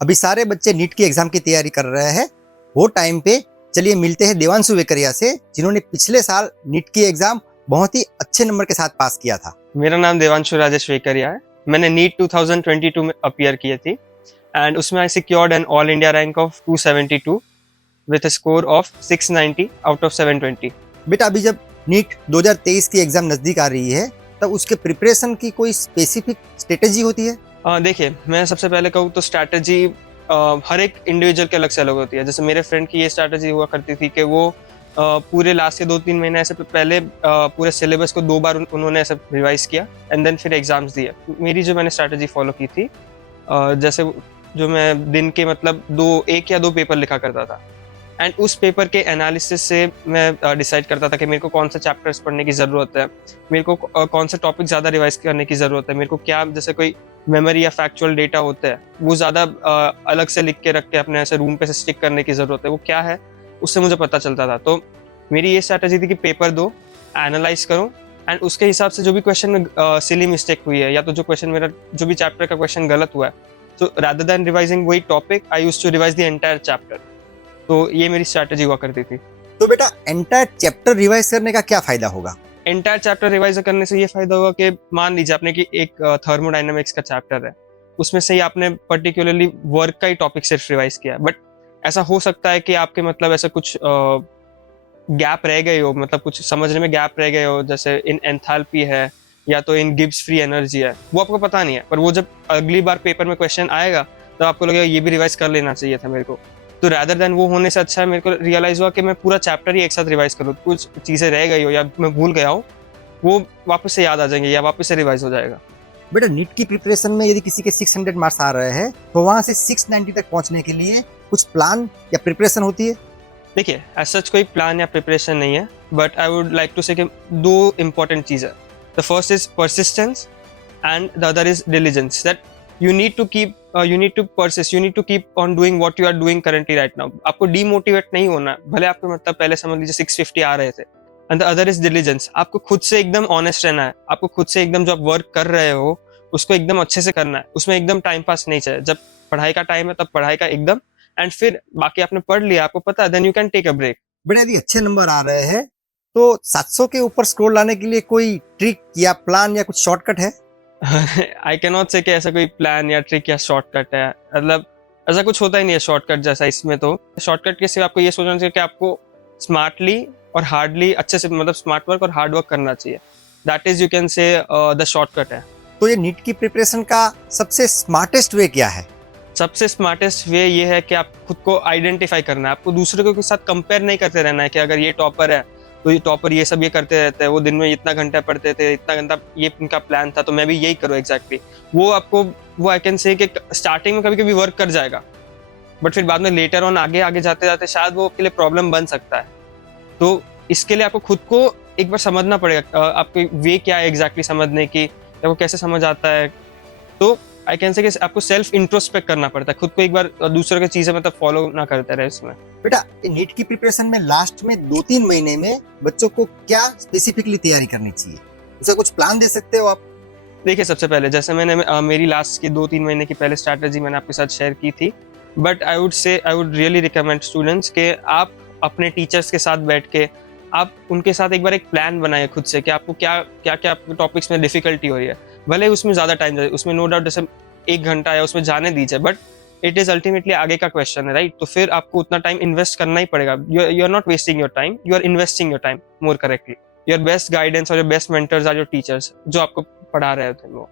अभी सारे बच्चे नीट की एग्जाम की तैयारी कर रहे हैं। वो टाइम पे चलिए मिलते हैं देवांशु वेकरिया से, जिन्होंने पिछले साल नीट की एग्जाम बहुत ही अच्छे नंबर के साथ पास किया था। मेरा नाम देवांशु राजेश वेकरिया है। मैंने नीट 2022 में अपीयर की थी एंड उसमें I secured an All India rank of 272 with a score of 690 out of 720। बेटा, अभी जब नीट 2023 की एग्जाम नजदीक आ रही है, तब उसके प्रिपरेशन की कोई स्पेसिफिक स्ट्रेटेजी होती है? देखिए, मैं सबसे पहले कहूँ तो स्ट्रैटेजी हर एक इंडिविजुअल के अलग से अलग होती है। जैसे मेरे फ्रेंड की ये स्ट्रैटेजी हुआ करती थी कि वो पूरे लास्ट के 2-3 महीने ऐसे पहले पूरे सिलेबस को 2 बार उन्होंने ऐसे रिवाइज किया एंड देन फिर एग्जाम्स दिए। मेरी जो मैंने स्ट्रैटेजी फॉलो की थी, जैसे जो मैं दिन के मतलब 1 या 2 पेपर लिखा करता था एंड उस पेपर के एनालिसिस से मैं डिसाइड करता था कि मेरे को कौन से चैप्टर्स पढ़ने की ज़रूरत है, मेरे को कौन से टॉपिक ज़्यादा रिवाइज करने की ज़रूरत है, मेरे को क्या जैसे कोई मेमोरी या फैक्चुअल डेटा होता है वो ज़्यादा अलग से लिख के रख के अपने ऐसे रूम पे से स्टिक करने की ज़रूरत है, वो क्या है उससे मुझे पता चलता था। तो मेरी ये स्ट्रैटेजी थी कि पेपर दो, एनालाइज करो एंड उसके हिसाब से जो भी क्वेश्चन में सिली मिस्टेक हुई है या तो जो क्वेश्चन मेरा जो भी चैप्टर का क्वेश्चन गलत हुआ है, तो रादर देन रिवाइजिंग वही topic I used to revise the entire chapter. तो ये मेरी स्ट्रैटेजी हुआ करती थी। तो बेटा, एंटायर चैप्टर रिवाइज करने का क्या फायदा होगा? एंटायर चैप्टर रिवाइज करने से ये फायदा होगा कि मान लीजिए आपने कि एक थर्मोडायनेमिक्स का चैप्टर है, उसमें से ही आपने पर्टिकुलरली वर्क का ही टॉपिक सिर्फ रिवाइज किया, बट ऐसा हो सकता है कि आपके मतलब ऐसा कुछ गैप रह गए हो, मतलब कुछ समझने में गैप रह गए हो, जैसे इन एंथैल्पी है या तो इन गिब्स फ्री एनर्जी है, वो आपको पता नहीं है, पर वो जब अगली बार पेपर में क्वेश्चन आएगा तो आपको लगेगा ये भी रिवाइज कर लेना चाहिए था मेरे को। तो रैदर देन वो होने से अच्छा है मेरे को रियलाइज हुआ कि मैं पूरा चैप्टर ही एक साथ रिवाइज करूँ। कुछ चीज़ें रह गई हो या मैं भूल गया हूँ, वो वापस से याद आ जाएंगे या वापस से रिवाइज हो जाएगा। बेटा, नीट की प्रिपरेशन में यदि किसी के 600 मार्क्स आ रहे हैं, तो वहां से 690 तक पहुंचने के लिए कुछ प्लान या प्रिपरेशन होती है? देखिए, एज सच कोई प्लान या प्रिपरेशन नहीं है, but I would like to say कि 2 इंपॉर्टेंट चीज़ है। The first is persistence and the other is diligence. That you need to keep you need to persist, you need to keep on doing what you are doing currently right now। आपको demotivate नहीं होना, भले आपको मतलब पहले समझ लीजिए 650 आ रहे थे। And the other is diligence, आपको खुद से एकदम ऑनेस्ट रहना है, आपको खुद से एकदम जो आप वर्क कर रहे हो उसको एकदम अच्छे से करना है, उसमें एकदम टाइम पास नहीं चाहिए। जब पढ़ाई का टाइम है तब पढ़ाई का एकदम, एंड फिर बाकी आपने पढ़ लिया, आपको पता है, then you can take a break. बेटा, यदि अच्छे नंबर आ रहे हैं, तो 700 के ऊपर स्कोर लाने के लिए कोई ट्रिक या प्लान या कुछ शॉर्टकट है? आई कैन नॉट से कि ऐसा कोई प्लान या ट्रिक या शॉर्टकट है, मतलब ऐसा कुछ होता ही नहीं है शॉर्टकट जैसा इसमें। तो शॉर्टकट के सिर्फ आपको ये सोचना चाहिए कि आपको स्मार्टली और हार्डली अच्छे से मतलब स्मार्ट वर्क और हार्ड वर्क करना चाहिए। That is you can say the shortcut है। तो ये नीट की प्रिपरेशन का सबसे स्मार्टेस्ट वे क्या है? सबसे स्मार्टेस्ट वे ये है कि आप खुद को आइडेंटिफाई करना है, आपको दूसरे के साथ कंपेयर नहीं करते रहना है कि अगर ये टॉपर है तो ये टॉपर ये सब ये करते रहते हैं, वो दिन में इतना घंटा पढ़ते थे, इतना घंटा ये इनका प्लान था, तो मैं भी यही करूँ एग्जैक्टली। वो आपको वो आई कैन से कि स्टार्टिंग में कभी कभी वर्क कर जाएगा, बट फिर बाद में लेटर ऑन आगे आगे जाते जाते शायद वो आपके लिए प्रॉब्लम बन सकता है। तो इसके लिए आपको खुद को एक बार समझना पड़ेगा, आपकी वे क्या है एग्जैक्टली समझने की, आपको कैसे समझ आता है। तो आई कैन से कि आपको सेल्फ इंट्रोस्पेक्ट करना पड़ता है, खुद को एक बार दूसरों की चीजें मतलब फॉलो ना करते रहे इसमें। बेटा, नीट की प्रिपरेशन में लास्ट में 2-3 महीने में बच्चों को क्या स्पेसिफिकली तैयारी करनी चाहिए, उसे कुछ प्लान दे सकते हो आप? देखिए, सबसे पहले जैसे मैंने मेरी लास्ट के 2-3 महीने की पहले स्ट्रैटेजी मैंने आपके साथ शेयर की थी, but I would really recommend students के आप अपने टीचर्स के साथ बैठ के आप उनके साथ एक बार एक प्लान बनाए खुद से कि आपको क्या क्या क्या टॉपिक्स में डिफिकल्टी हो रही है। भले उसमें ज़्यादा टाइम जाए, उसमें नो डाउट जैसे 1 घंटा या उसमें जाने दीजिए, बट इट इज अल्टीमेटली आगे का क्वेश्चन है, राइट? तो फिर आपको उतना टाइम इन्वेस्ट करना ही पड़ेगा। You are not wasting your time, you are investing your time more correctly. Your best guidance और your best mentors are your teachers, जो आपको पढ़ा रहे थे वो।